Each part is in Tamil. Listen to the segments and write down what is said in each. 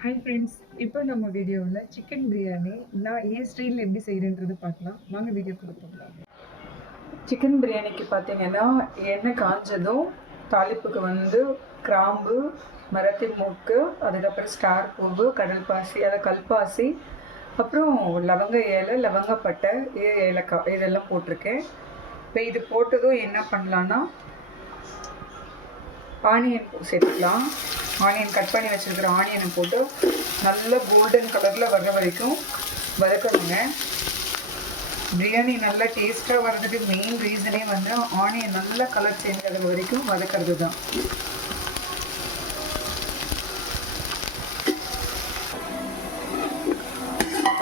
ஹாய் ஃப்ரெண்ட்ஸ், இப்போ நம்ம வீடியோவில் சிக்கன் பிரியாணி நான் ஏன் ஸ்டைலில் எப்படி செய்கிறேன்றது பார்க்கலாம். வாங்க வீடியோக்குள்ள போகலாம். சிக்கன் பிரியாணிக்கு பார்த்தீங்கன்னா எண்ணெய் காஞ்சதும் தாளிப்புக்கு வந்து கிராம்பு, மரத்தி மூக்கு, அதுக்கப்புறம் ஸ்டார் பூவு, கடல் பாசி, அதை கல்பாசி, அப்புறம் லவங்க இலை, லவங்கப்பட்டை, ஏலக்காய் இதெல்லாம் போட்டிருக்கேன். இப்போ இது போட்டதும் என்ன பண்ணலான்னா ஆனியன் சேர்த்துக்கலாம். ஆனியன் கட் பண்ணி வச்சுருக்கிற ஆனியனை போட்டு நல்ல கோல்டன் கலரில் வர்ற வரைக்கும் வதக்கணுங்க. பிரியாணி நல்லா டேஸ்ட்டாக வர்றதுக்கு மெயின் ரீசனே வந்து ஆனியன் நல்லா கலர் சேஞ்ச் ஆகிற வரைக்கும் வதக்கிறது தான்.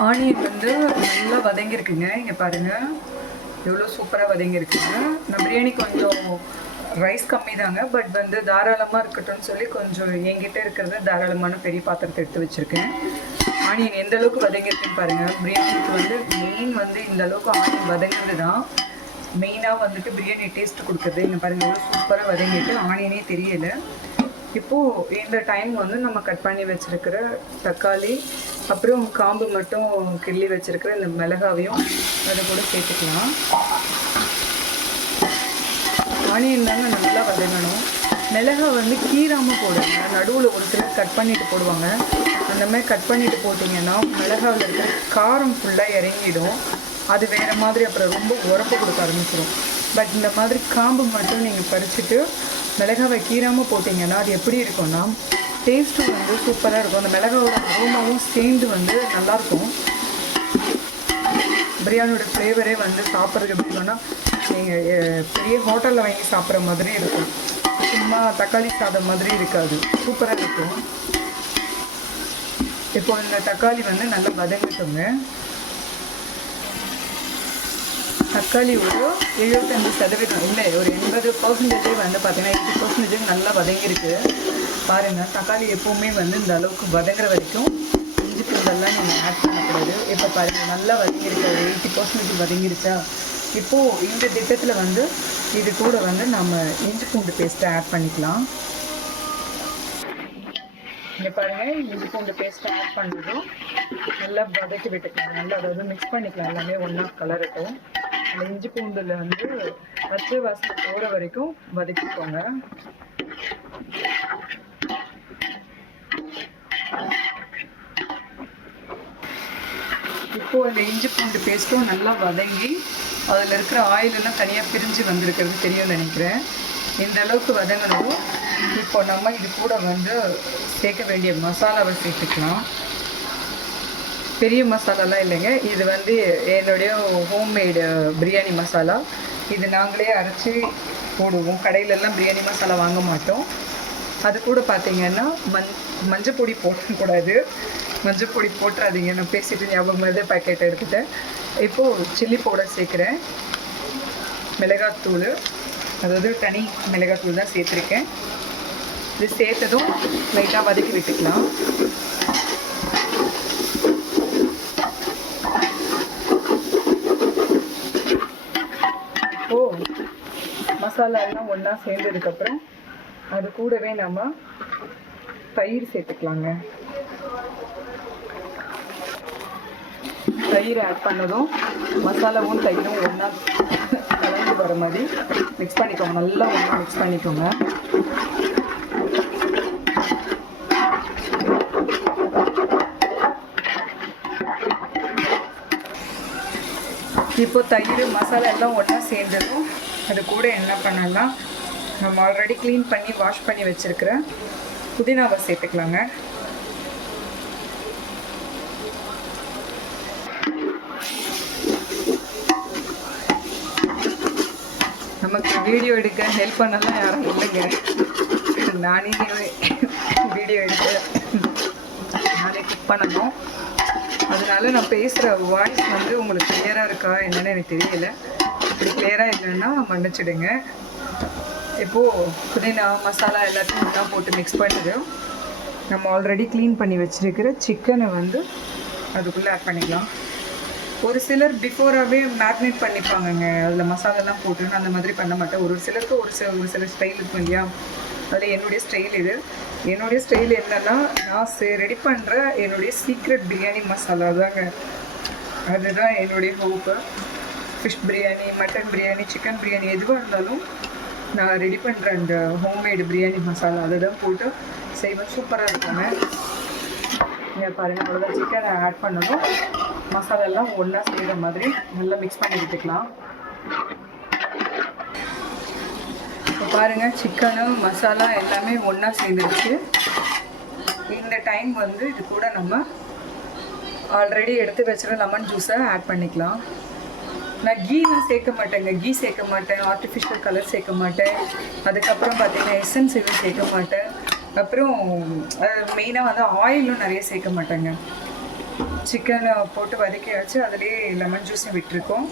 ஆனியன் வந்து நல்லா வதங்கியிருக்குங்க. இங்கே பாருங்கள் எவ்வளோ சூப்பராக வதங்கியிருக்குங்க. நான் பிரியாணி கொஞ்சம் ரைஸ் கம்மி தாங்க, பட் வந்து தாராளமாக இருக்கட்டும்னு சொல்லி கொஞ்சம் என்கிட்ட இருக்கிறத தாராளமான பெரிய பாத்திரத்தை எடுத்து வச்சுருக்கேன். ஆனியன் எந்த அளவுக்கு வதங்கியிருக்குன்னு பாருங்கள். பிரியாணிக்கு வந்து மெயின் வந்து இந்த அளவுக்கு ஆனியன் வதங்கிறது தான் மெயினாக வந்துட்டு பிரியாணி டேஸ்ட் கொடுக்குறது. இங்கே பாருங்கள் எவ்வளோ சூப்பராக வதங்கிட்டு ஆனியனே தெரியலை. இப்போது இந்த டைம் வந்து நம்ம கட் பண்ணி வச்சுருக்கிற தக்காளி, அப்புறம் காம்பு மட்டும் கிள்ளி வச்சுருக்கிற இந்த மிளகாவையும் அதை கூட சேர்த்துக்கலாம். ஆனியன் தாங்க நல்லா வதங்கணும். மிளகா வந்து கீராமல் போடுங்க. நடுவில் ஒரு சிலர் கட் பண்ணிவிட்டு போடுவாங்க. அந்த மாதிரி கட் பண்ணிவிட்டு போட்டிங்கன்னா மிளகாவில் இருக்கிற காரம் ஃபுல்லாக இறங்கிடும். அது வேறு மாதிரி அப்புறம் ரொம்ப உரப்பு கொடுக்க ஆரம்பிச்சிடும். பட் இந்த மாதிரி காம்பு மட்டும் நீங்கள் பறிச்சுட்டு மிளகாவை கீராமல் போட்டிங்கன்னா அது எப்படி இருக்கும்னா டேஸ்ட்டும் வந்து சூப்பராக இருக்கும். அந்த மிளகாவோட அரோமாவும் சேர்ந்து வந்து நல்லாயிருக்கும். பிரியாணியோட ஃப்ளேவரே வந்து சாப்பிட்றதுக்கு எப்படி இருக்குன்னா நீங்கள் பெரிய ஹோட்டலில் வாங்கி சாப்பிட்ற மாதிரி இருக்கும். சும்மா தக்காளி சாதம் மாதிரி இருக்காது, சூப்பராக இருக்கும். இப்போ இந்த தக்காளி வந்து நல்லா வதங்கிட்டோங்க. தக்காளி ஒரு 75% இல்லை, ஒரு 80% வந்து பார்த்தீங்கன்னா 80% நல்லா வதங்கியிருக்கு. பாருங்கள், தக்காளி எப்போவுமே வந்து இந்த அளவுக்கு வதங்குற வரைக்கும் இஞ்சி பூண்டெல்லாம் நீங்கள் ஆட் பண்ணக்கூடாது. இப்போ பாருங்கள் நல்லா வதங்கியிருக்கு, ஒரு 80% வதங்கிருச்சா. இப்போது இந்த திட்டத்தில் வந்து இது கூட வந்து நம்ம இஞ்சி பூண்டு பேஸ்ட்டை ஆட் பண்ணிக்கலாம். இங்கே பாருங்கள், இஞ்சி பூண்டு பேஸ்ட்டை ஆட் பண்ணுறதும் நல்லா வதக்கி விட்டுக்கலாம். நல்லா அதாவது மிக்ஸ் பண்ணிக்கலாம், எல்லாமே ஒன்றா கலரட்டும். அந்த இஞ்சி பூண்டில் வந்து பச்சை வாசனை போகிற வரைக்கும் வதக்கிக்கோங்க. இப்போது அந்த இஞ்சி பூண்டு பேஸ்ட்டும் நல்லா வதங்கி அதில் இருக்கிற ஆயிலெல்லாம் தனியாக பிரிஞ்சு வந்திருக்கிறது தெரியும்னு நினைக்கிறேன். இந்த அளவுக்கு வதங்கணும். இப்போ நம்ம இது கூட வந்து சேர்க்க வேண்டிய மசாலாவை சேர்த்துக்கலாம். பெரிய மசாலாலாம் இல்லைங்க, இது வந்து என்னுடைய ஹோம்மேடு பிரியாணி மசாலா. இது நாங்களே அரைச்சி போடுவோம். கடையிலெல்லாம் பிரியாணி மசாலா வாங்க மாட்டோம். அது கூட பார்த்திங்கன்னா மஞ்சள் பொடி போடக்கூடாது. மஞ்சள் பொடி போட்டுறாதீங்க. நான் பேசிட்டு ஞாபகம் மாதிரி பேக்கெட் எடுத்துட்டேன். இப்போது சில்லி பவுடர் சேர்க்குறேன். மிளகாத்தூள், அதாவது தனி மிளகாத்தூள் தான் சேர்த்துருக்கேன். இது சேர்த்ததும் லைட்டாக வதக்கி விட்டுக்கலாம். இப்போது மசாலா எல்லாம் ஒன்றா சேர்ந்ததுக்கப்புறம் அது கூடவே நம்ம தயிர் சேர்த்துக்கலாங்க. தயிர் ஆட் பண்ணதும் மசாலாவும் தயிரும் ஒன்றா கலந்து வர மாதிரி மிக்ஸ் பண்ணிக்கோங்க. நல்லா ஒன்றா மிக்ஸ் பண்ணிக்கோங்க. இப்போ தயிர் மசாலா எல்லாம் ஒன்றா சேர்ந்ததும் அது கூட என்ன பண்ணலாம், நம்ம ஆல்ரெடி க்ளீன் பண்ணி வாஷ் பண்ணி வச்சுருக்கிற புதினாவை சேர்த்துக்கலாங்க. நமக்கு வீடியோ எடுக்க ஹெல்ப் பண்ணலாம் யாரும் இல்லைங்க. நானே வீடியோ எடுத்து நானே குக் பண்ணணும். அதனால நான் பேசுகிற வாய்ஸ் வந்து உங்களுக்கு கிளியராக இருக்கா என்னன்னு எனக்கு தெரியல. இப்படி கிளியராக இல்லைன்னா மன்னிச்சிடுங்க. இப்போது புதினா மசாலா எல்லாத்தையும் ஒன்றா போட்டு மிக்ஸ் பண்ணிவிட்டு நம்ம ஆல்ரெடி க்ளீன் பண்ணி வச்சுருக்கிற சிக்கனை வந்து அதுக்குள்ளே ஆட் பண்ணிக்கலாம். ஒரு சிலர் பிஃபோராகவே மேரினேட் பண்ணிப்பாங்கங்க, அதில் மசாலாலாம் போட்டு. அந்த மாதிரி பண்ண மாட்டேன். ஒரு சிலருக்கு ஒரு சில ஸ்டைல் இருக்கும் இல்லையா, அதில் என்னுடைய ஸ்டைல் இது. என்னுடைய ஸ்டைல் என்னென்னா, நான் ரெடி பண்ணுற என்னுடைய சீக்ரெட் பிரியாணி மசாலா தாங்க. அதுதான் என்னுடைய hope. Fish biryani, mutton biryani, chicken biryani எதுவாக இருந்தாலும் நான் ரெடி பண்ணுற அந்த ஹோம்மேடு பிரியாணி மசாலா அதை தான் போட்டு செய்வேன். சூப்பராக இருக்குங்க. நீங்கள் பாருங்கள், அவ்வளோதான். சிக்கனை ஆட் பண்ணணும். மசாலாலாம் ஒன்றா செய்கிற மாதிரி நல்லா மிக்ஸ் பண்ணி விட்டுக்கலாம். இப்போ பாருங்கள், சிக்கனு மசாலா எல்லாமே ஒன்றா சேர்ந்துருச்சு. இந்த டைம் வந்து இது கூட நம்ம ஆல்ரெடி எடுத்து வச்சுருக்க லெமன் ஜூஸை ஆட் பண்ணிக்கலாம். நான் கீலாம் சேர்க்க மாட்டேங்க. கீ சேர்க்க மாட்டேன், ஆர்டிஃபிஷியல் கலர் சேர்க்க மாட்டேன். அதுக்கப்புறம் பார்த்திங்கன்னா எசன்ஸ் எதுவும் சேர்க்க மாட்டேன். அப்புறம் மெயினாக வந்து ஆயிலும் நிறைய சேர்க்க மாட்டேங்க. சிக்கனை போட்டு வதக்கி வச்சு அதிலே லெமன் ஜூஸை விட்டுருக்கோம்.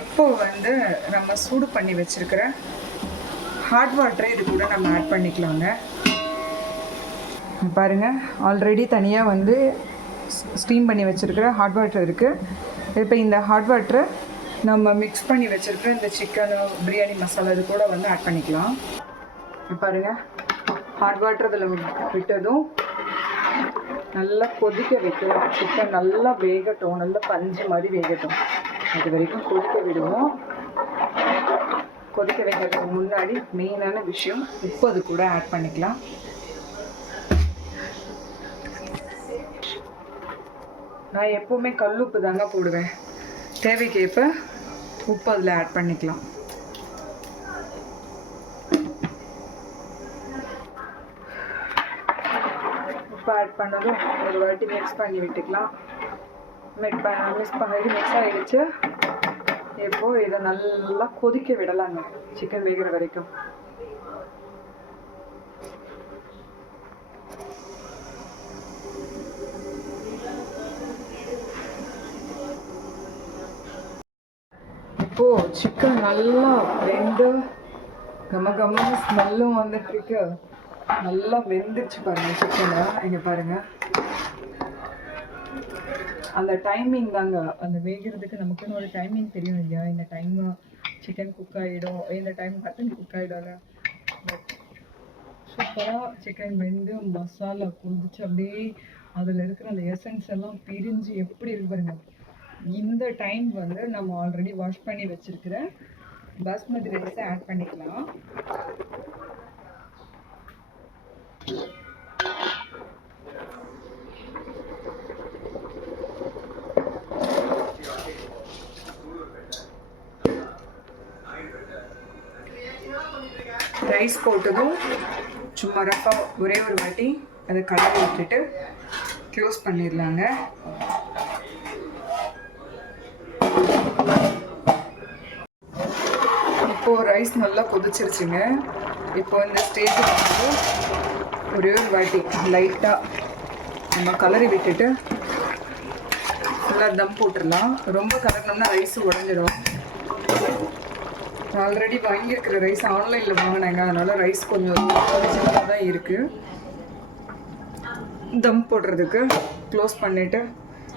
இப்போது வந்து நம்ம சூடு பண்ணி வச்சுருக்கிற ஹாட் வாட்டரை இது கூட நம்ம ஆட் பண்ணிக்கலாங்க. பாருங்கள், ஆல்ரெடி தனியாக வந்து ஸ்டீம் பண்ணி வச்சுருக்கிற ஹாட் வாட்டர் இருக்குது. இப்போ இந்த ஹாட் வாட்டரை நம்ம மிக்ஸ் பண்ணி வச்சுருக்கிற இந்த சிக்கனு பிரியாணி மசாலா இது கூட வந்து ஆட் பண்ணிக்கலாம். பாருங்கள், ஹாட் வாட்டர் இதில் விட்டதும் நல்லா கொதிக்க வைக்கலாம். சிக்கன் நல்லா வேகட்டும், நல்லா பஞ்சு மாதிரி வேகட்டும். அது வரைக்கும் கொதிக்க விடுவோம். கொதிக்க வைக்கிறதுக்கு முன்னாடி மெயினான விஷயம் உப்பு அது கூட ஆட் பண்ணிக்கலாம். நான் எப்போவுமே கல் உப்பு தாங்க போடுவேன். தேவைக்கேற்ப உப்பு அதில் ஆட் பண்ணிக்கலாம். உப்பு ஆட் பண்ணதும் ஒரு வாட்டி மிக்ஸ் பண்ணி விட்டுக்கலாம். மிக்ஸ் ஆகிடுச்சு. இப்போது இதை நல்லா கொதிக்க விடலாங்க, சிக்கன் வேகிற வரைக்கும். இப்போது சிக்கன் நல்லா வெந்து கமகமான ஸ்மெல்லும் வந்துட்டுருக்கு. நல்லா வெந்துருச்சு பாருங்கள் சிக்கனை. இங்கே பாருங்கள், அந்த டைமிங் தாங்க, அந்த வேகிறதுக்கு நமக்குன்னு ஒரு டைமிங் தெரியும் இல்லையா? இந்த டைம் சிக்கன் குக் ஆகிடும், இந்த டைம் மட்டன் குக் ஆகிடும்ல. பட் சூப்பராக சிக்கன் வெந்து மசாலா கொதிச்சு அப்படியே அதில் இருக்கிற அந்த எசன்ஸ் எல்லாம் பிரிஞ்சு எப்படி இருக்கு பாருங்க. இந்த டைம் வந்து நம்ம ஆல்ரெடி வாஷ் பண்ணி வச்சிருக்கிற பாஸ்மதி ரைஸை ஆட் பண்ணிக்கலாம். ரைஸ் போட்டதும் சும்மா ரஃபாக ஒரே ஒரு வாட்டி அதை கலரி விட்டுட்டு க்ளோஸ் பண்ணிடலாங்க. இப்போது ரைஸ் நல்லா கொதிச்சிருச்சுங்க. இப்போ இந்த ஸ்டேஜில் வந்து ஒரே ஒரு வாட்டி லைட்டாக நம்ம கலரி விட்டுட்டு ஃபுல்லாக தம் போட்டுடலாம். ரொம்ப கலரினோம்னா ரைஸ் உடஞ்சிடும். ஆல்ரெடி வாங்கியிருக்கிற ரைஸ் ஆன்லைனில் வாங்கினாங்க, அதனால் ரைஸ் கொஞ்சம் சின்னதாக தான் இருக்குது. தம் போடுறதுக்கு க்ளோஸ் பண்ணிவிட்டு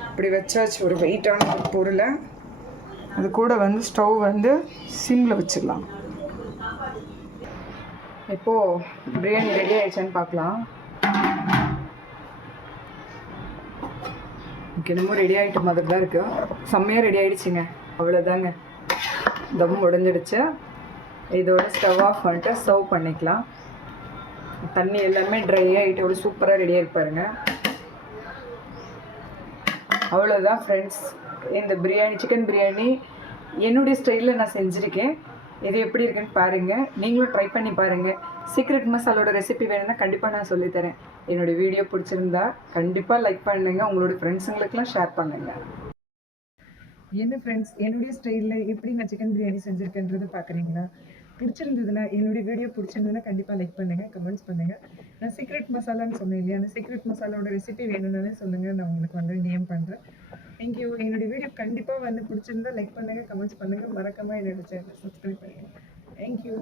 இப்படி வச்சாச்சு ஒரு வெயிட்டான ஒரு பொருளை. அது கூட வந்து ஸ்டவ் வந்து சிம்மில் வச்சிடலாம். இப்போது பிரியாணி ரெடி ஆகிடுச்சான்னு பார்க்கலாம். என்னமோ ரெடி ஆகிட்ட மாதிரி தான் இருக்குது. செம்மையாக ரெடி ஆகிடுச்சிங்க. அவ்வளோதாங்க, தம் உடஞ்சிடுச்சு. இதோட ஸ்டவ் ஆஃப் பண்ணிட்டு சர்வ் பண்ணிக்கலாம். தண்ணி எல்லாமே ட்ரை ஆகிட்டு ஒரு சூப்பராக ரெடியாக இருப்பாருங்க. அவ்வளோதான் ஃப்ரெண்ட்ஸ், இந்த பிரியாணி, சிக்கன் பிரியாணி என்னுடைய ஸ்டைலில் நான் செஞ்சுருக்கேன். இது எப்படி இருக்குன்னு பாருங்கள், நீங்களும் ட்ரை பண்ணி பாருங்கள். சீக்ரெட் மசாலோட ரெசிபி வேணும்னா கண்டிப்பாக நான் சொல்லித்தரேன். என்னுடைய வீடியோ பிடிச்சிருந்தா கண்டிப்பாக லைக் பண்ணுங்கள், உங்களோட ஃப்ரெண்ட்ஸுங்களுக்கெல்லாம் ஷேர் பண்ணுங்கள். என்ன ஃப்ரெண்ட்ஸ், என்னுடைய ஸ்டைலில் எப்படி நான் சிக்கன் பிரியாணி செஞ்சுருக்கேன்றது பார்க்குறீங்களா? பிடிச்சிருந்ததுன்னா, என்னுடைய வீடியோ பிடிச்சிருந்ததுன்னா கண்டிப்பாக லைக் பண்ணுங்கள், கமெண்ட்ஸ் பண்ணுங்கள். நான் சீக்ரெட் மசாலான்னு சொன்னேன் இல்லையா, அந்த சீக்ரெட் மசாலாவோட ரெசிபி வேணும்னாலே சொல்லுங்கள், நான் உங்களுக்கு வந்து நேம் பண்ணுறேன். தேங்க்யூ. என்னுடைய வீடியோ கண்டிப்பாக வந்து பிடிச்சிருந்தா லைக் பண்ணுங்கள், கமெண்ட்ஸ் பண்ணுங்கள். மறக்காமல் என்னோட சேனலை சப்ஸ்கிரைப் பண்ணுங்கள். தேங்க்யூ.